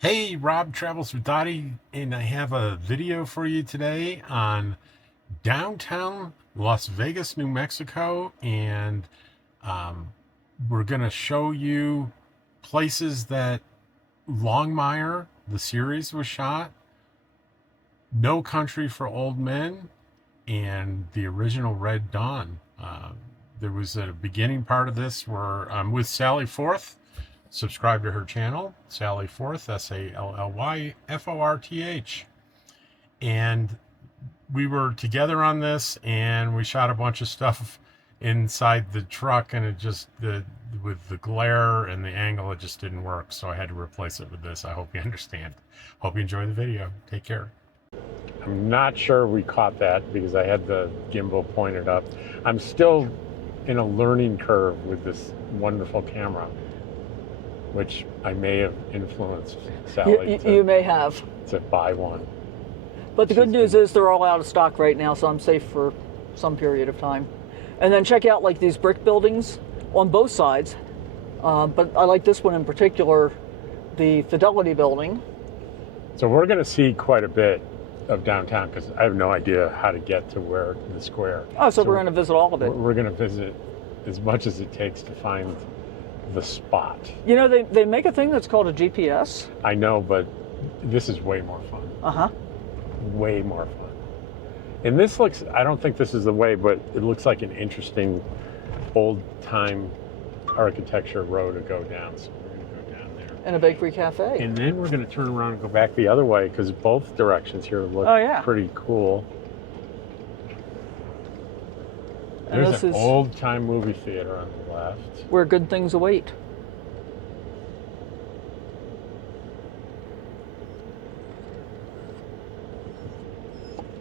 Hey, Rob, Travels with Dottie, and I have a video for you today on downtown Las Vegas, New Mexico, and um, we're going to show you places that Longmire, the series, was shot, No Country for Old Men, and the original Red Dawn. There was a beginning part of this where I'm with Sally Forth. Subscribe to her channel, Sally Forth, SALLYFORTH. And we were together on this, and we shot a bunch of stuff inside the truck, and it just, with the glare and the angle, it just didn't work. So I had to replace it with this. I hope you understand. Hope you enjoy the video. Take care. I'm not sure we caught that because I had the gimbal pointed up. I'm still in a learning curve with this wonderful camera, which I may have influenced Sally You may have. to buy one. But the good news is they're all out of stock right now, so I'm safe for some period of time. And then check out like these brick buildings on both sides. But I like this one in particular, the Fidelity Building. So we're going to see quite a bit of downtown because I have no idea how to get to where the square. Oh, so we're going to visit all of it. We're going to visit as much as it takes to find the spot. You know, they make a thing that's called a GPS. I know, but this is way more fun. Uh-huh. Way more fun. And this looks, I don't think this is the way, but it looks like an interesting old-time architecture road to go down. So we're going to go down there. And a bakery cafe. And then we're going to turn around and go back the other way because both directions here look pretty cool. And There's an old-time movie theater on the left. Where good things await.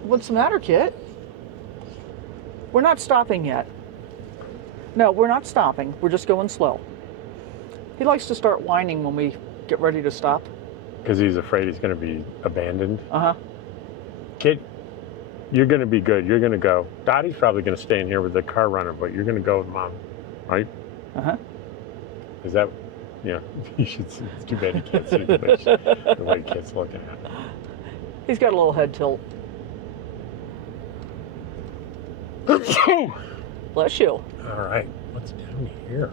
What's the matter, Kit? We're not stopping yet. No, we're not stopping. We're just going slow. He likes to start whining when we get ready to stop. Because he's afraid he's going to be abandoned. Uh-huh. Kid, you're going to be good. You're going to go. Dottie's probably going to stay in here with the car runner, but you're going to go with Mom, right? Uh-huh. Is that, yeah, you should see. It's too bad you can't see the way Kit's looking at it. He's got a little head tilt. Bless you. All right, what's down here?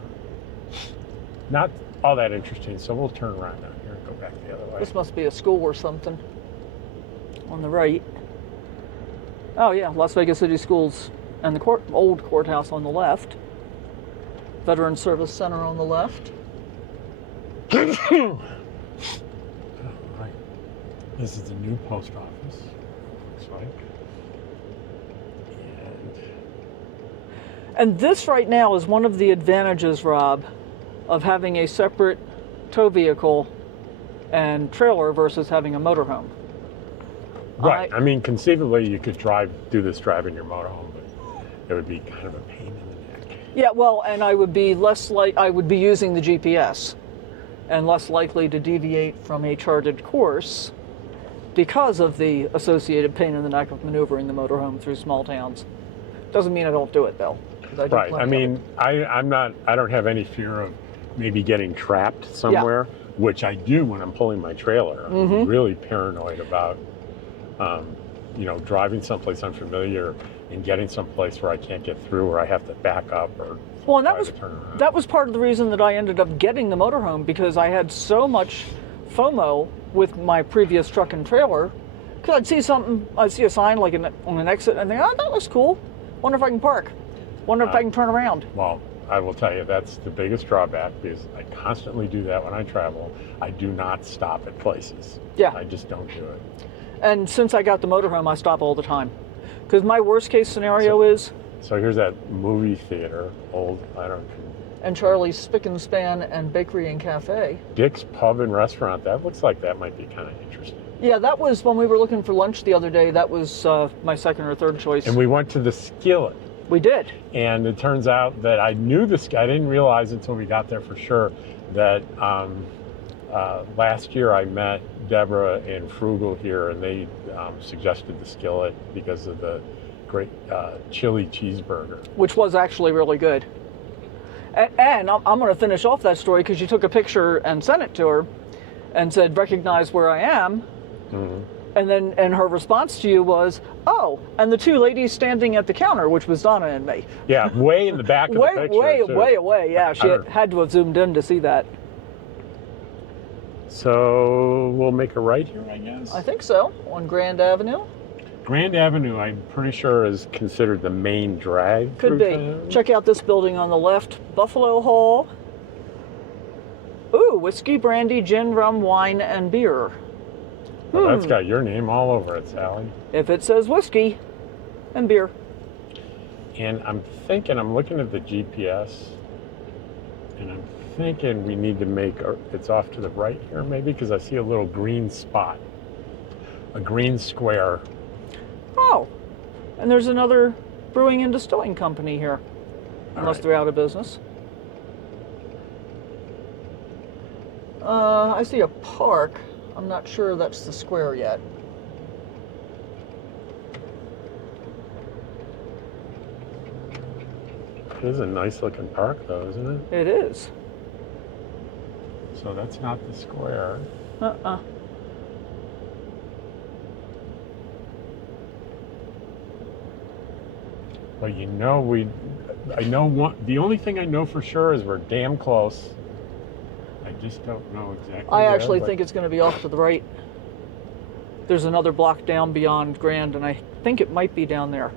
Not all that interesting, so we'll turn around down here and go back the other way. This must be a school or something. On the right. Oh yeah, Las Vegas City Schools and the old courthouse on the left. Veterans Service Center on the left. All right. This is the new post office, looks like. And this right now is one of the advantages, Rob, of having a separate tow vehicle and trailer versus having a motorhome. Right. I mean, conceivably, you could do this driving your motorhome, but it would be kind of a pain in the neck. Yeah, well, and I would be I would be using the GPS and less likely to deviate from a charted course because of the associated pain in the neck of maneuvering the motorhome through small towns. Doesn't mean I don't do it though. Right. I mean, I don't have any fear of maybe getting trapped somewhere, which I do when I'm pulling my trailer. I'm really paranoid about, driving someplace unfamiliar and getting someplace where I can't get through, or I have to back up, or that was part of the reason that I ended up getting the motorhome, because I had so much FOMO with my previous truck and trailer. Because I'd see a sign like on an exit, and think, oh, that looks cool. Wonder if I can park. Wonder if I can turn around. Well, I will tell you, that's the biggest drawback, because I constantly do that when I travel. I do not stop at places. Yeah. I just don't do it. And since I got the motorhome, I stop all the time. Because my worst case scenario is... So here's that movie theater, and Charlie's Spick and Span and Bakery and Cafe. Dick's Pub and Restaurant, that looks like that might be kind of interesting. Yeah, that was when we were looking for lunch the other day. That was my second or third choice. And we went to the Skillet. We did. And it turns out that I didn't realize until we got there for sure that last year I met Deborah and Frugal here, and they suggested the Skillet because of the great chili cheeseburger. Which was actually really good. And I'm going to finish off that story because you took a picture and sent it to her. and said, recognize where I am. And her response to you was, oh, and the two ladies standing at the counter, which was Donna and me. Yeah, way in the back of the picture. Way away. Yeah, she had to have zoomed in to see that. So we'll make a right here, I guess? I think so, on Grand Avenue. Grand Avenue, I'm pretty sure, is considered the main drag. Could be. Town. Check out this building on the left, Buffalo Hall. Ooh, whiskey, brandy, gin, rum, wine, and beer. Well, that's got your name all over it, Sally. If it says whiskey and beer. And I'm looking at the GPS, and I'm thinking we need to make, it's off to the right here maybe, because I see a little green spot, a green square. Oh, and there's another brewing and distilling company here, unless they're out of business. I see a park. I'm not sure that's the square yet. It is a nice looking park though, isn't it? It is. So that's not the square. But the only thing I know for sure is we're damn close. I just don't know exactly. I actually think it's going to be off to the right. There's another block down beyond Grand, and I think it might be down there.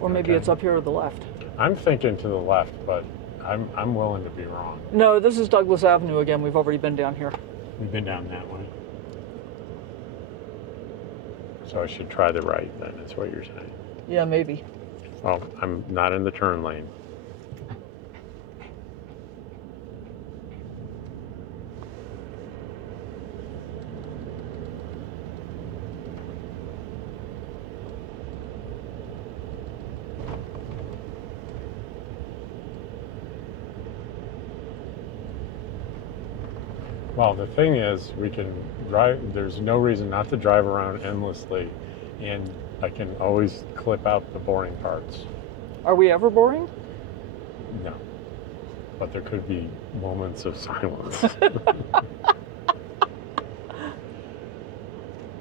Or maybe it's up here to the left. I'm thinking to the left, but I'm willing to be wrong. No, this is Douglas Avenue again. We've already been down here. We've been down that way. So I should try the right then, that's what you're saying. Yeah, maybe. Well, I'm not in the turn lane. Well, the thing is, we can drive, there's no reason not to drive around endlessly, and I can always clip out the boring parts. Are we ever boring? No. But there could be moments of silence.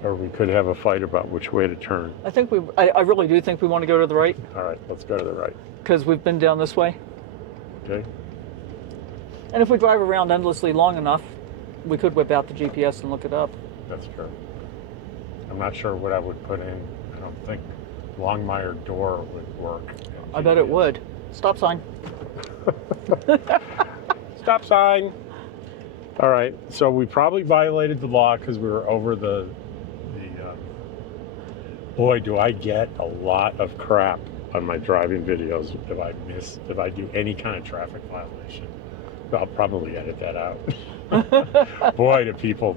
Or we could have a fight about which way to turn. I really do think we want to go to the right. All right, let's go to the right. Because we've been down this way. Okay. And if we drive around endlessly long enough, we could whip out the GPS and look it up. That's true. I'm not sure what I would put in. I don't think Longmire door would work. I bet it would. Stop sign. Stop sign. All right. So we probably violated the law because we were over the boy, do I get a lot of crap on my driving videos if I do any kind of traffic violation. I'll probably edit that out. Boy, do people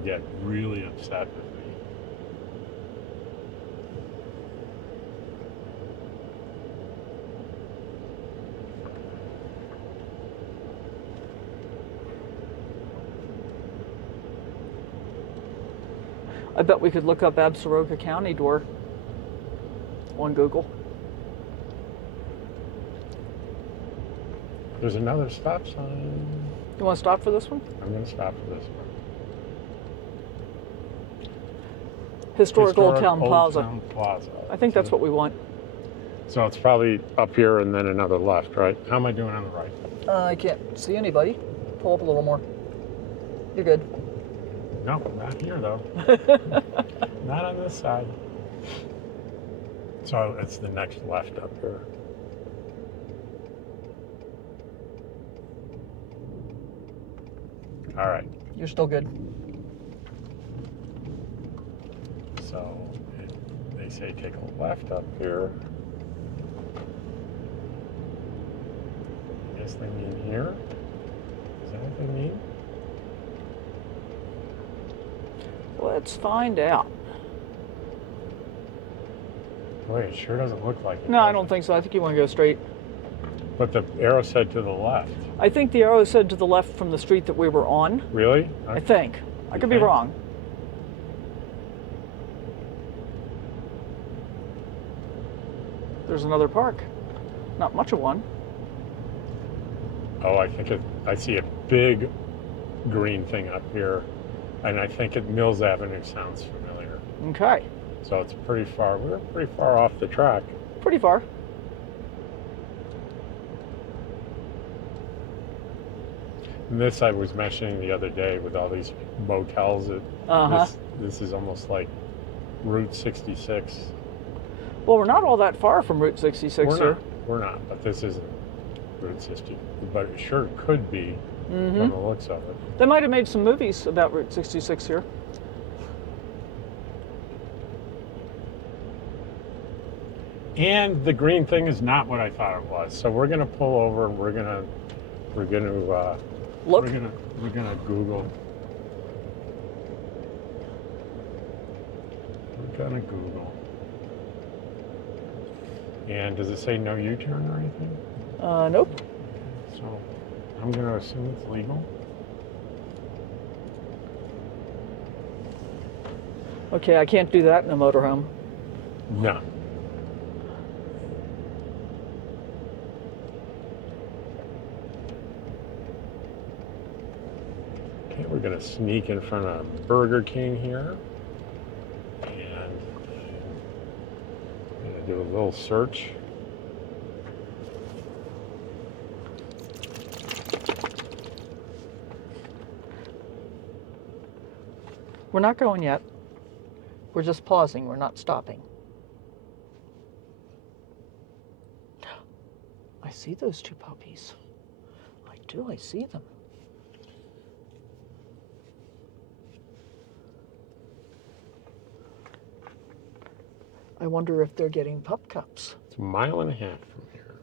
get really upset with me. I bet we could look up Absaroka County door on Google. There's another stop sign. You want to stop for this one? I'm going to stop for this one. Historic Old Town Plaza. Town Plaza. I think that's what we want. So it's probably up here and then another left, right? How am I doing on the right? I can't see anybody. Pull up a little more. You're good. No, not here though. Not on this side. So it's the next left up here. All right. You're still good. So they say take a left up here. I guess they mean here. Is that what they mean? Let's find out. Boy, it sure doesn't look like it. No, I don't think so. I think you want to go straight. But the arrow said to the left. I think the arrow said to the left from the street that we were on. Really? I think. I could be wrong. There's another park. Not much of one. Oh, I see a big green thing up here, and I think Mills Avenue sounds familiar. Okay. So it's pretty far. We're pretty far off the track. Pretty far. And this I was mentioning the other day with all these motels. This is almost like Route 66. Well, we're not all that far from Route 66 here. We're not, but this isn't Route 60. But it sure could be from the looks of it. They might have made some movies about Route 66 here. And the green thing is not what I thought it was. So we're gonna pull over. We're gonna Look. We're gonna Google. We're gonna Google. And does it say no U-turn or anything? Nope. So I'm gonna assume it's legal. Okay, I can't do that in a motorhome. No. Okay, we're gonna sneak in front of Burger King here. And I'm gonna do a little search. We're not going yet. We're just pausing. We're not stopping. I see those two puppies. I do. I see them. I wonder if they're getting pup cups. It's a mile and a half from here.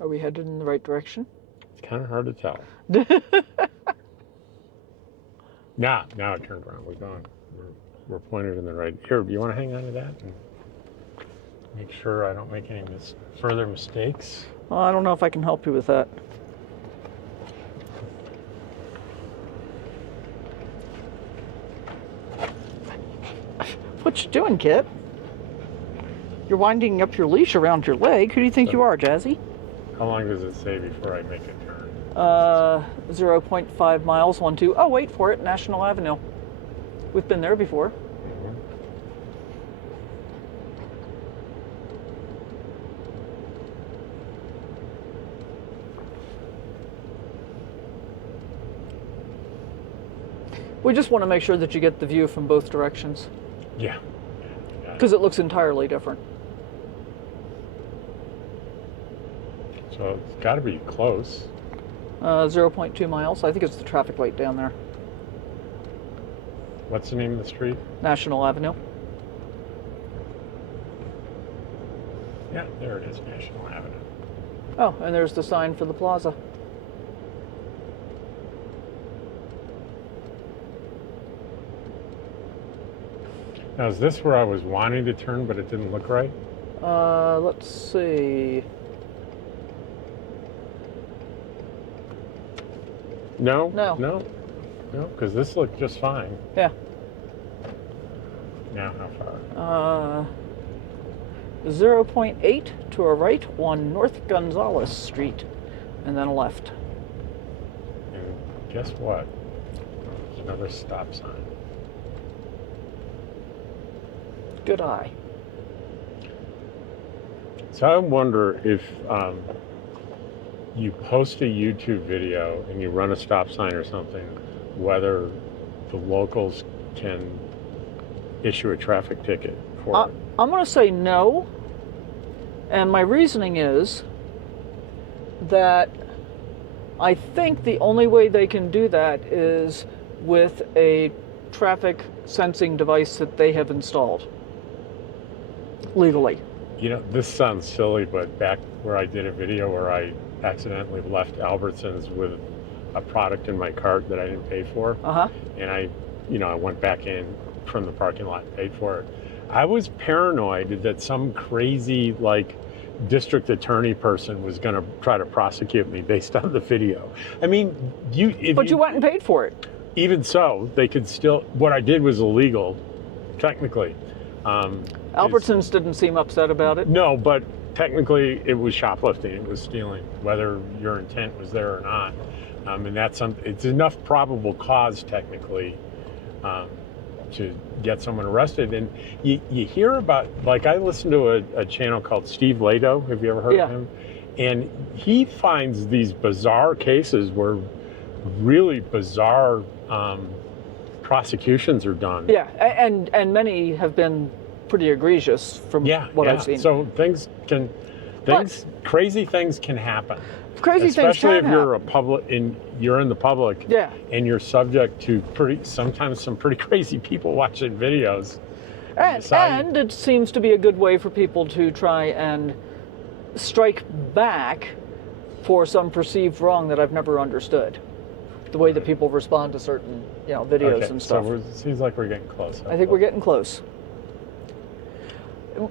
Are we headed in the right direction? It's kind of hard to tell. Now it turned around. We're going. We're pointed in the right. Here, do you want to hang on to that and make sure I don't make any further mistakes? Well, I don't know if I can help you with that. What you doing, kid? You're winding up your leash around your leg. Who do you think you are, Jazzy? How long does it say before I make a turn? 0.5 miles, 1-2. Oh, wait for it, National Avenue. We've been there before. We just want to make sure that you get the view from both directions. Yeah. Because it looks entirely different. So it's got to be close. 0.2 miles. I think it's the traffic light down there. What's the name of the street? National Avenue. Yeah, there it is, National Avenue. Oh, and there's the sign for the Plaza. Now, is this where I was wanting to turn, but it didn't look right? Let's see. No? No. No? No, because this looked just fine. Yeah. Now, how far? 0.8 to a right on North Gonzales Street, and then a left. And guess what? There's another stop sign. Good eye. So I wonder if you post a YouTube video and you run a stop sign or something, whether the locals can issue a traffic ticket for it. I'm going to say no, and my reasoning is that I think the only way they can do that is with a traffic sensing device that they have installed legally. You know, this sounds silly, but back where I did a video where I accidentally left Albertsons with a product in my cart that I didn't pay for, and I went back in from the parking lot and paid for it. I was paranoid that some crazy, district attorney person was going to try to prosecute me based on the video. I mean, But you went and paid for it. Even so, they could still. What I did was illegal, technically. Albertsons didn't seem upset about it. No, but technically it was shoplifting, it was stealing, whether your intent was there or not. And it's enough probable cause technically to get someone arrested. And you hear about, like, I listen to a channel called Steve Lado. Have you ever heard of him? And he finds these bizarre cases where really bizarre prosecutions are done. Yeah, and many have been pretty egregious from what I've seen. So crazy things can happen. Crazy Especially things can if you're happen. you're in the public, and you're subject to sometimes some pretty crazy people watching videos. And it seems to be a good way for people to try and strike back for some perceived wrong that I've never understood. The way that people respond to certain videos and stuff. So it seems like we're getting close. I think we're getting close.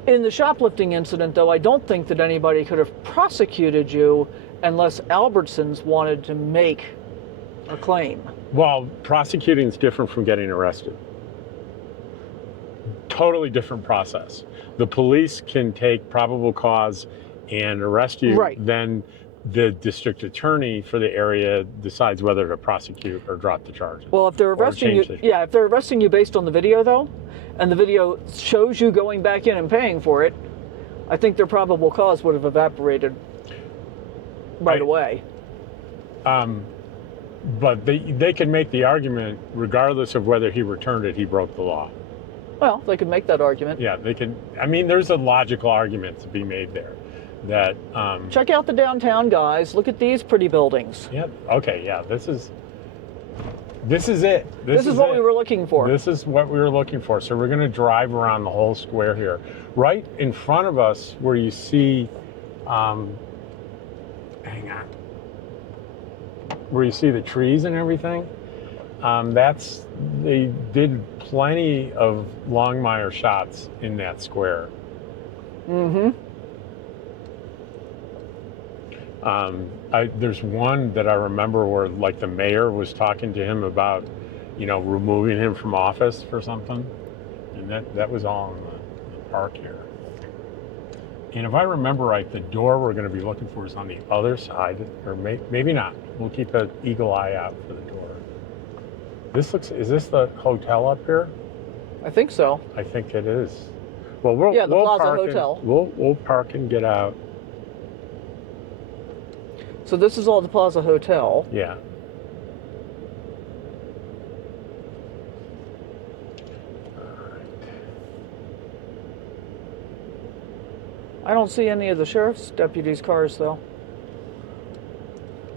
In the shoplifting incident, though, I don't think that anybody could have prosecuted you unless Albertsons wanted to make a claim. Well, prosecuting is different from getting arrested. Totally different process. The police can take probable cause and arrest you. Right. Then the district attorney for the area decides whether to prosecute or drop the charges. Well, if they're arresting you, if they're arresting you based on the video, though, and the video shows you going back in and paying for it, I think their probable cause would have evaporated right away. But they can make the argument, regardless of whether he returned it, he broke the law. Well, they could make that argument. Yeah, they can. I mean, there's a logical argument to be made there. That check out the downtown, guys. Look at these pretty buildings. Yep. Okay. Yeah. This is it. This is what we were looking for. This is what we were looking for. So we're going to drive around the whole square here. Right in front of us, where you see, hang on, where you see the trees and everything. They did plenty of Longmire shots in that square. Mm-hmm. There's one that I remember where, like, the mayor was talking to him about, removing him from office for something, and that was all in the park here. And if I remember right, the door we're going to be looking for is on the other side, or maybe not. We'll keep an eagle eye out for the door. Is this the hotel up here? I think so. I think it is. Well, we'll Plaza park Hotel. We'll park and get out. So this is all the Plaza Hotel. Yeah. I don't see any of the sheriff's deputies' cars, though.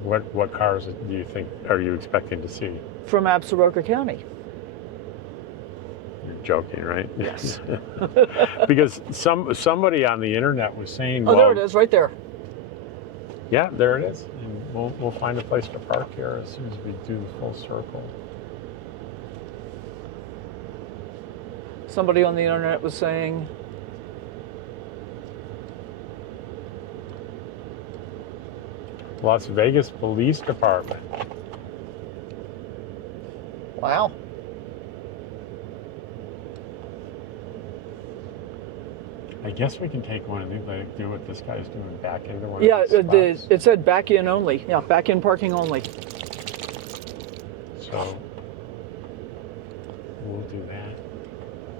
What cars do you think are you expecting to see? From Absaroka County. You're joking, right? Yes. Because somebody on the internet was saying, oh, there it is, right there. Yeah, there it is. And we'll find a place to park here as soon as we do the full circle. Somebody on the internet was saying, Las Vegas Police Department. wow. I guess we can take one of these, like, do what this guy's doing, back into one Yeah, of these spots. it said back in only. Yeah, back in parking only. So we'll do that.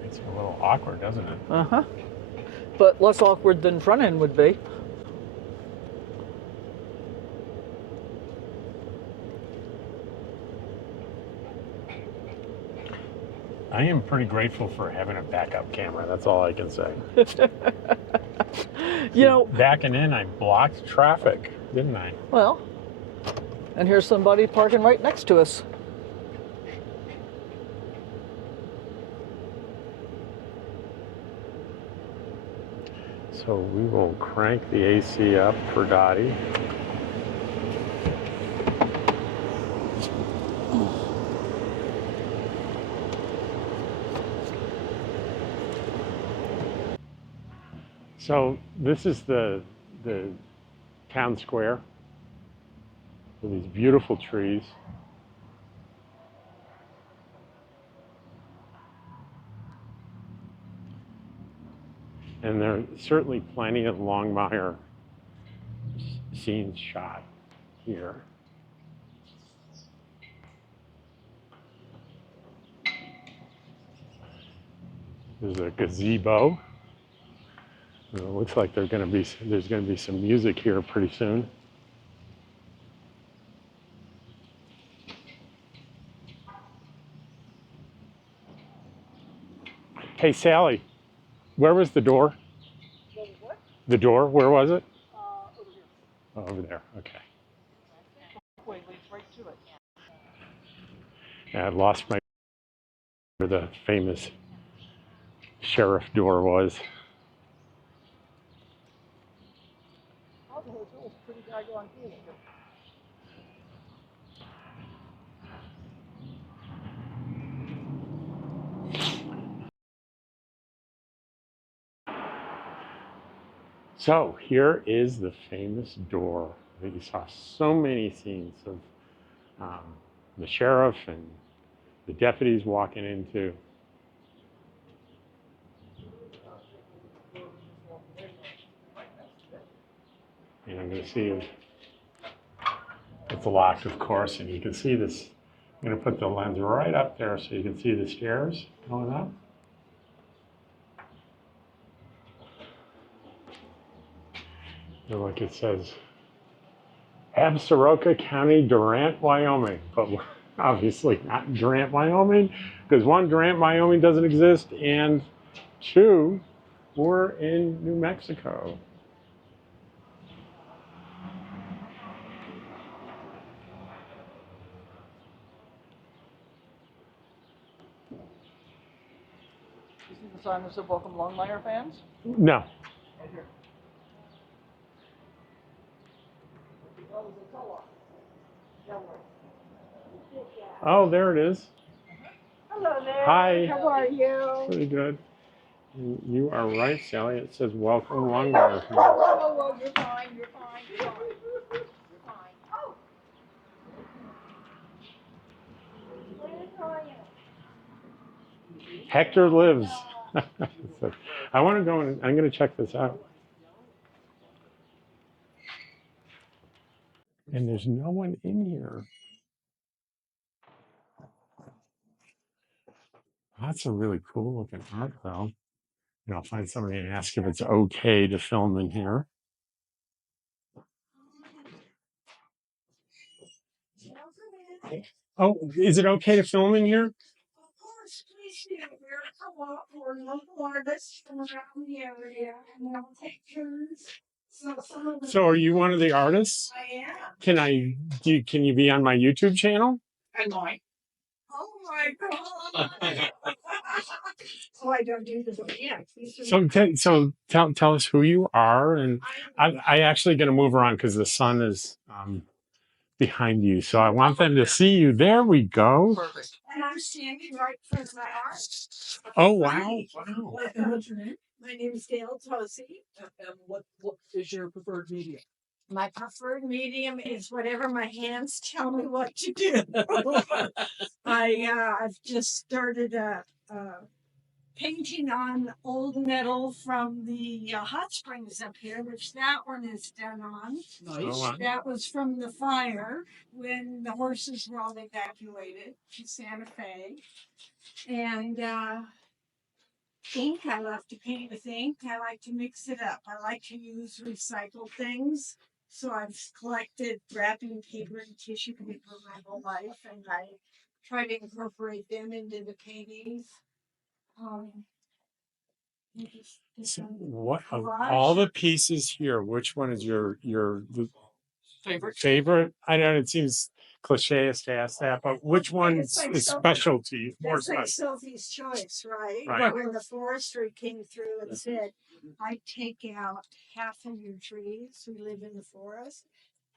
It's a little awkward, doesn't it? Uh-huh. But less awkward than front end would be. I am pretty grateful for having a backup camera. That's all I can say. Backing in, I blocked traffic, didn't I? Well, and here's somebody parking right next to us. So we will crank the AC up for Dottie. So this is the town square with these beautiful trees. And there's certainly plenty of Longmire scenes shot here. There's a gazebo. It looks like there's going to be some music here pretty soon. Hey Sally, where was the door? What? The door, where was it? Over here. Oh, over there, okay. Wait, leads right to it. Yeah, I lost my where the famous sheriff door was. Oh, the hotel's pretty daggone cool. So here is the famous door that you saw so many scenes of the sheriff and the deputies walking into. And I'm going to see if it's locked, of course, and you can see this. I'm going to put the lens right up there so you can see the stairs going up. And like it says, Absaroka County, Durant, Wyoming. But we're obviously not in Durant, Wyoming, because one, Durant, Wyoming doesn't exist, and two, we're in New Mexico. You see the sign that said "Welcome Longmire fans"? No. Right here. Oh, there it is. Hello there. Hi. How are you? Pretty good. You are right, Sally. It says welcome Longmire. Oh, well, you're fine. You're fine. You're fine. You're fine. Oh. Where are you? Hector lives. So, I want to go and I'm going to check this out. And there's no one in here. That's a really cool looking art, though. And I'll find somebody and ask if it's okay to film in here. Oh, is it okay to film in here? Of course, please do. We're a co-op. We're local artists from around the area, and we'll take turns. So some of So are you one of the artists? I am. Can you be on my YouTube channel? And like, oh my God. So I don't do this. Yeah. So tell us who you are, and I actually going to move around because the sun is behind you, so I want them to see you. There we go. Perfect. And I'm standing right in front of my art. Oh wow! Wow. What's your name? My name is Dale Tosi. And what is your preferred medium? My preferred medium is whatever my hands tell me what to do. I've just started painting on old metal from the hot springs up here, which that one is done on. Nice. Oh, wow. That was from the fire when the horses were all evacuated to Santa Fe. And ink, I love to paint with ink. I like to mix it up. I like to use recycled things. So I've collected wrapping paper and tissue paper my whole life, and I try to incorporate them into the paintings. So what of Collage. all the pieces here? Which one is your Favorite? favorite? I know it seems cliche to ask that, but which one It's like is Sophie- special to you? More That's like special. Sophie's Choice, right? Right. When the forestry came through and said, I take out half of your trees, we live in the forest.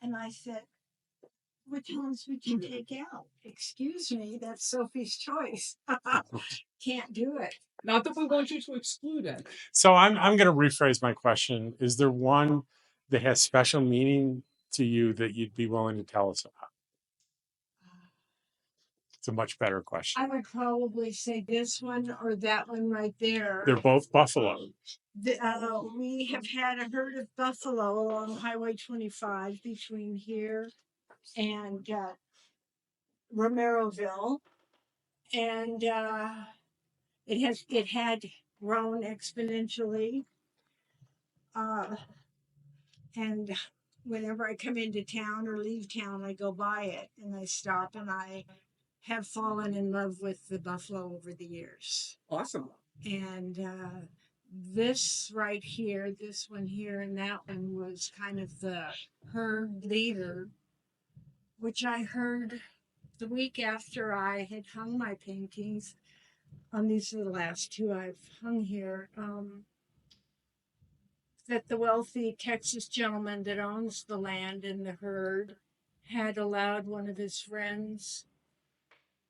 And I said, which ones would you take out? Excuse me, that's Sophie's Choice. Can't do it. Not that we want you to exclude it. So I'm going to rephrase my question. Is there one that has special meaning to you that you'd be willing to tell us about? It's a much better question. I would probably say this one or that one right there. They're both buffalo. We have had a herd of buffalo along Highway 25 between here and Romeroville, and it had grown exponentially. And whenever I come into town or leave town, I go by it and I stop, and I have fallen in love with the buffalo over the years. Awesome. And this right here, this one here, and that one was kind of the herd leader, which I heard the week after I had hung my paintings. These are the last two I've hung here. That the wealthy Texas gentleman that owns the land and the herd had allowed one of his friends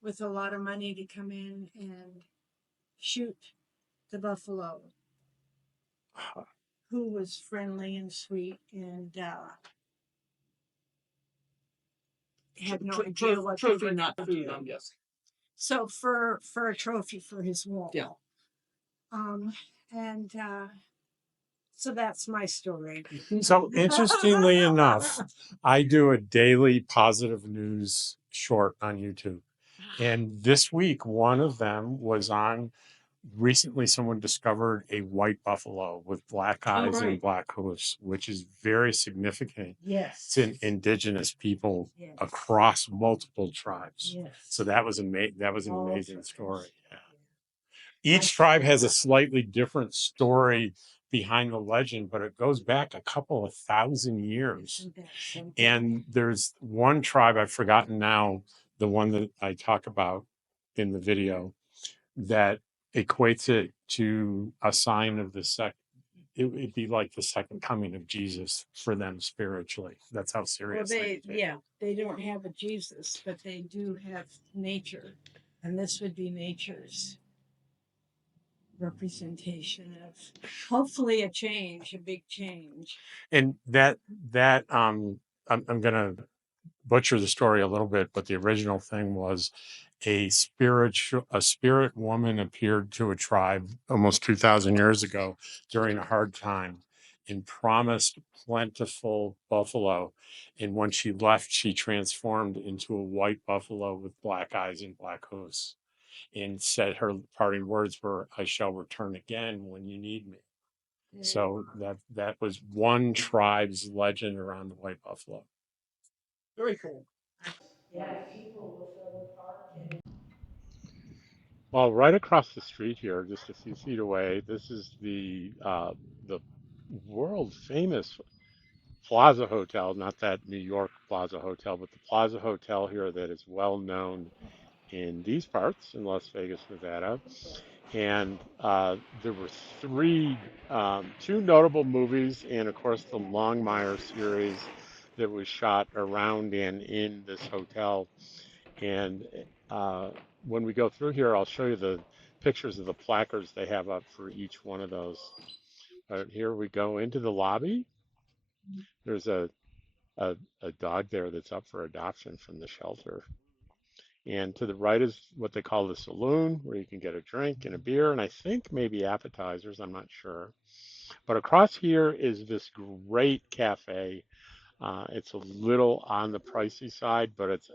with a lot of money to come in and shoot the buffalo, who was friendly and sweet and had no idea what they Trophy, were not gonna food, do. I'm guessing. So for a trophy for his wall. Yeah. And so that's my story. So interestingly enough, I do a daily positive news short on YouTube. And this week, one of them was on recently someone discovered a white buffalo with black eyes and right. black hooves, which is very significant Yes. to indigenous people Yes. across multiple tribes. Yes. So that was an All amazing tribes. story. Yeah. Yeah. Each tribe has a slightly different story behind the legend, but it goes back a couple of thousand years. Isn't that something? And there's one tribe, I've forgotten now, the one that I talk about in the video, that equates it to a sign of it'd be like the second coming of Jesus for them spiritually. That's how Well, serious they take it. they don't have a Jesus, but they do have nature, and this would be nature's representation of hopefully a change, a big change. And I'm gonna butcher the story a little bit, but the original thing was a spirit woman appeared to a tribe almost 2,000 years ago during a hard time and promised plentiful buffalo. And when she left, she transformed into a white buffalo with black eyes and black hooves and said her parting words were, "I shall return again when you need me." So that was one tribe's legend around the white buffalo. Very cool. Yeah, people will fill the park and Well, right across the street here, just a few feet away, this is the world famous Plaza Hotel, not that New York Plaza Hotel, but the Plaza Hotel here that is well known in these parts in Las Vegas, Nevada. And there were two notable movies, and of course the Longmire series that was shot around and in this hotel. And when we go through here, I'll show you the pictures of the placards they have up for each one of those. Here we go into the lobby. There's a dog there that's up for adoption from the shelter. And to the right is what they call the saloon, where you can get a drink and a beer, and I think maybe appetizers, I'm not sure. But across here is this great cafe. It's a little on the pricey side, but it's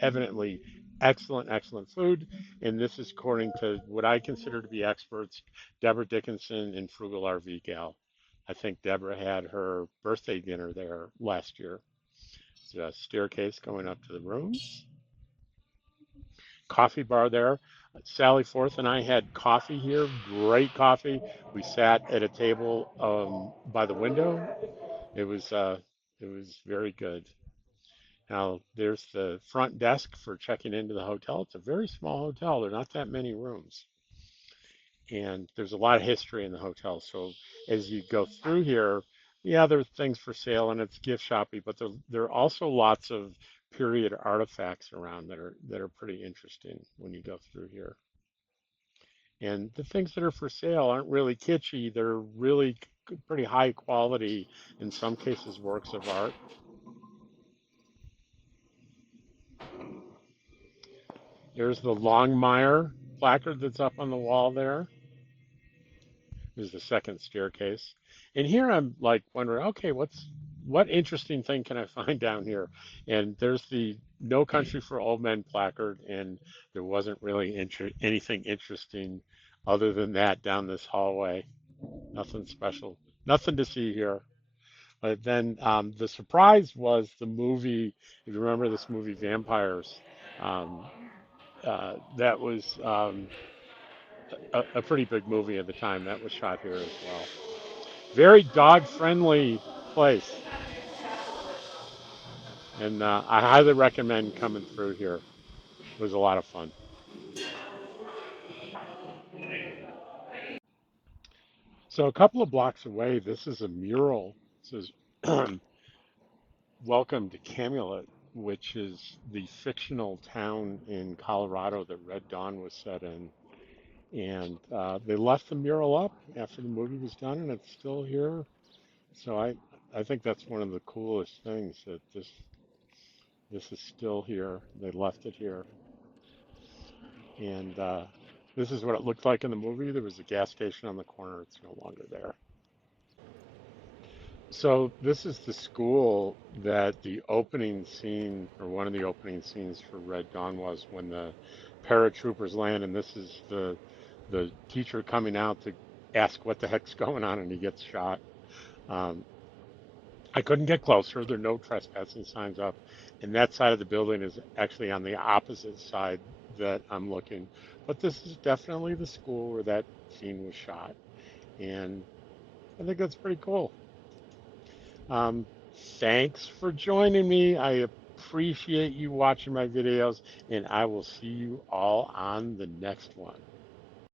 evidently excellent food. And this is according to what I consider to be experts, Deborah Dickinson and Frugal RV Gal. I think Deborah had her birthday dinner there last year. There's a staircase going up to the rooms. Coffee bar there. Sally Forth and I had coffee here, great coffee. We sat at a table by the window. It was very good. Now, there's the front desk for checking into the hotel. It's a very small hotel. There are not that many rooms. And there's a lot of history in the hotel. So as you go through here, yeah, there's things for sale and it's gift shopping, but there are also lots of period artifacts around that are pretty interesting when you go through here. And the things that are for sale aren't really kitschy. They're really pretty high quality, in some cases, works of art. There's the Longmire placard that's up on the wall there. There's the second staircase. And here I'm like wondering, okay, what interesting thing can I find down here? And there's the No Country for Old Men placard, and there wasn't really anything interesting other than that down this hallway. Nothing special, nothing to see here. But then the surprise was the movie. If you remember this movie, Vampires, um, that was a pretty big movie at the time. That was shot here as well. Very dog friendly place, and I highly recommend coming through here. It was a lot of fun. So a couple of blocks away, this is a mural. It says, "Welcome to Camelot," which is the fictional town in Colorado that Red Dawn was set in. And they left the mural up after the movie was done, and it's still here. So I think that's one of the coolest things that this is still here. They left it here, and this is what it looked like in the movie. There was a gas station on the corner. It's no longer there. So this is the school that the opening scene, or one of the opening scenes for Red Dawn was when the paratroopers land, and this is the teacher coming out to ask what the heck's going on, and he gets shot. Um, I couldn't get closer. There are no trespassing signs up, and that side of the building is actually on the opposite side that I'm looking. But this is definitely the school where that scene was shot, and I think that's pretty cool. Um, Thanks for joining me. I appreciate you watching my videos, and I will see you all on the next one.